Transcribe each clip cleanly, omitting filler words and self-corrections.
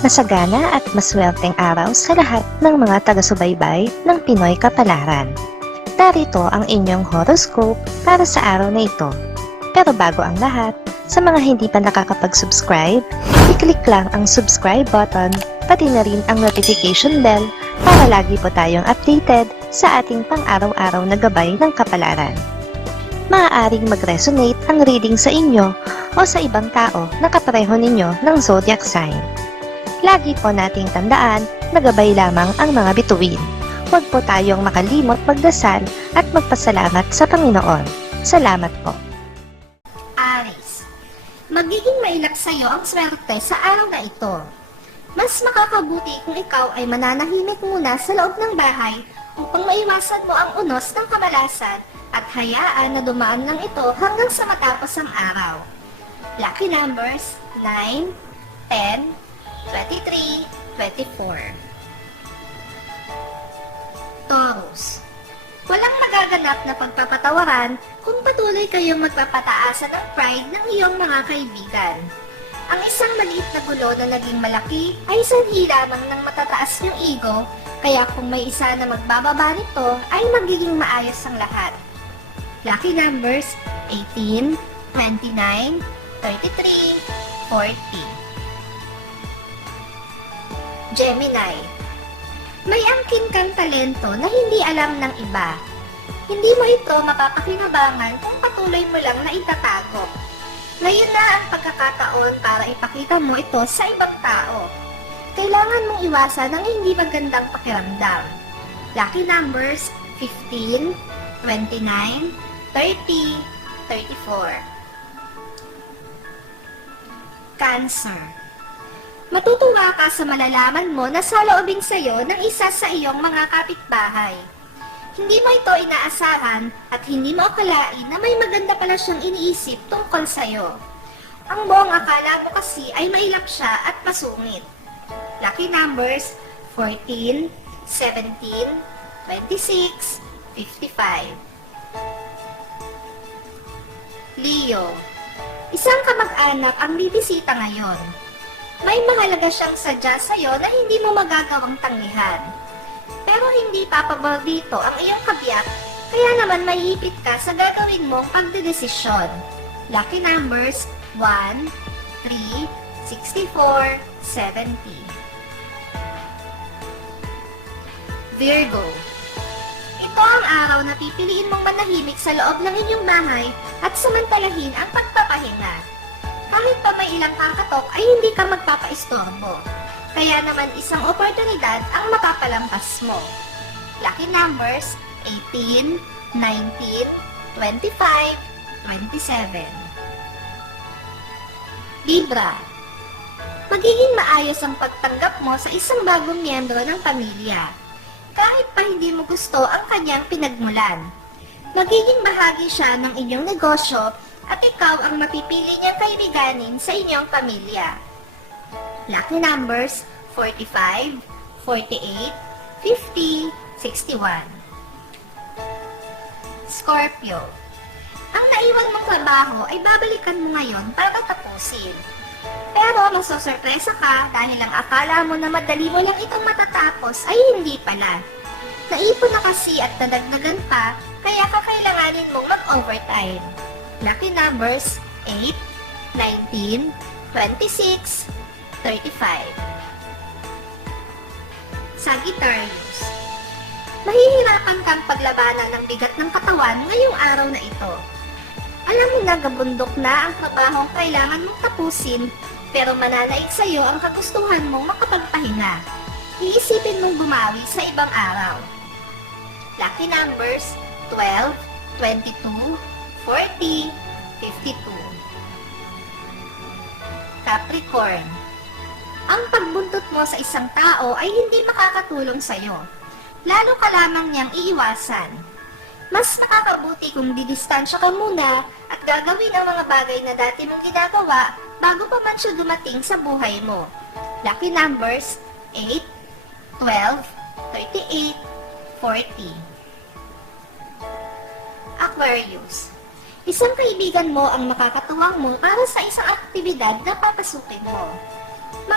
Masagana at maswerteng araw sa lahat ng mga taga-subaybay ng Pinoy Kapalaran. Narito ang inyong horoscope para sa araw na ito. Pero bago ang lahat, sa mga hindi pa nakakapag-subscribe, i-click lang ang subscribe button, pati na rin ang notification bell para lagi po tayong updated sa ating pang-araw-araw na gabay ng kapalaran. Maaaring mag-resonate ang reading sa inyo o sa ibang tao na kapareho ninyo ng zodiac sign. Lagi po nating tandaan na gabay lamang ang mga bituin. Huwag po tayong makalimot magdasal at magpasalamat sa Panginoon. Salamat po. Aries, magiging mailap sa iyo ang swerte sa araw na ito. Mas makakabuti kung ikaw ay mananahimik muna sa loob ng bahay upang maiwasan mo ang unos ng kamalasan at hayaan na dumaan lang ito hanggang sa matapos ang araw. Lucky numbers 9, 10, 23, 24. Taurus, walang magaganap na pagpapatawaran kung patuloy kayong magpapataasan ng pride ng iyong mga kaibigan. Ang isang maliit na gulo na naging malaki ay sanhi lamang ng matataas niyong ego, kaya kung may isa na magbababa nito ay magiging maayos ang lahat. Lucky numbers 18, 29, 33, 40. Gemini, may angkin kang talento na hindi alam ng iba. Hindi mo ito mapapakinabangan kung patuloy mo lang na itatago. Ngayon na ang pagkakataon para ipakita mo ito sa ibang tao. Kailangan mong iwasan ang hindi magandang pakiramdam. Lucky numbers 15, 29, 30, 34. Cancer, matutuwa ka sa malalaman mo na saloobin sa iyo ng isa sa iyong mga kapitbahay. Hindi mo ito inaasahan at hindi mo akalain na may maganda pala siyang iniisip tungkol sa iyo. Ang buong akala mo kasi ay mailap siya at masungit. Lucky numbers 14, 17, 26, 55. Leo, isang kamag-anak ang bibisita ngayon. May mahalaga siyang sadya sa iyo na hindi mo magagawang tanggihan. Pero hindi papabor dito ang iyong kabiyak, kaya naman maiipit ka sa gagawin mong pagdedesisyon. Lucky numbers 1, 3, 64, 70. Virgo, ito ang araw na pipiliin mong manahimik sa loob ng inyong bahay at samantalahin ang pagpapahinga. Kahit pa may ilang kakatok ay hindi ka magpapaistorbo. Kaya naman isang oportunidad ang mapapalampas mo. Lucky numbers 18, 19, 25, 27. Libra, magiging maayos ang pagtanggap mo sa isang bagong miyembro ng pamilya. Kahit pa hindi mo gusto ang kanyang pinagmulan. Magiging bahagi siya ng inyong negosyo at ikaw ang mapipili niyang kaibiganin sa inyong pamilya. Lucky numbers 45, 48, 50, 61. Scorpio, ang naiwan mong trabaho ay babalikan mo ngayon para tapusin. Pero masosorpresa ka dahil ang akala mo na madali mo lang itong matatapos ay hindi pala. Naipon na kasi at nadagdagan pa, kaya kakailanganin mong mag-overtime. Lucky numbers 8, 19, 26, 35. Sagittarius, mahihirapan kang paglabanan ng bigat ng katawan ngayong araw na ito. Alam mo na gabundok na ang trabahong kailangan mong tapusin, pero mananaig sa iyo ang kagustuhan mong makapagpahinga. Iisipin mong bumawi sa ibang araw. Lucky numbers 12, 22, 40, 52. Capricorn, ang pagbuntot mo sa isang tao ay hindi makakatulong sa iyo. Lalo ka lamang niyang iiwasan. Mas nakakabuti kung didistansya ka muna at gagawin ang mga bagay na dati mong ginagawa bago pa man siya dumating sa buhay mo. Lucky numbers 8, 12, 38, 40. Aquarius, isang kaibigan mo ang makakatuwang mo para sa isang aktibidad na papasukin mo.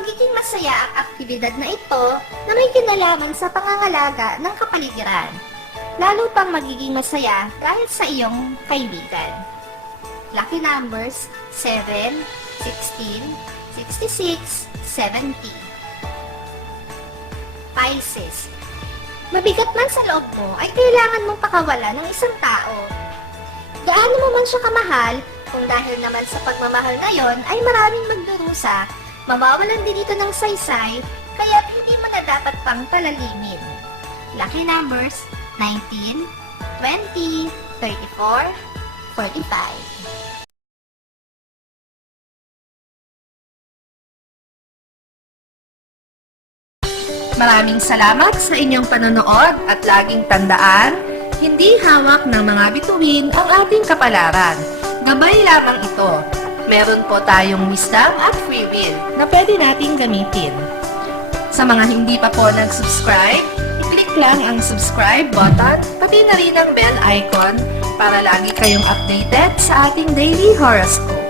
magiging masaya ang aktibidad na ito na may kinalaman sa pangangalaga ng kapaligiran. Lalo pang magiging masaya dahil sa iyong kaibigan. Lucky numbers 7, 16, 66, 70. Pisces. Mabigat man sa loob mo ay kailangan mong pakawalan ng isang tao. Gaano mo man siya kamahal, kung dahil naman sa pagmamahal na yon ay maraming magdurusa, mawawalan din ito ng saysay, kaya hindi mo na dapat pang palalimin. Lucky numbers 19, 20, 34, 45. Maraming salamat sa inyong panonood at laging tandaan, hindi hawak ng mga bituin ang ating kapalaran. Gabay lamang ito. Meron po tayong wisdom at free will na pwede nating gamitin. Sa mga hindi pa po nag-subscribe, i-click lang ang subscribe button, pati na rin ang bell icon para lagi kayong updated sa ating daily horoscope.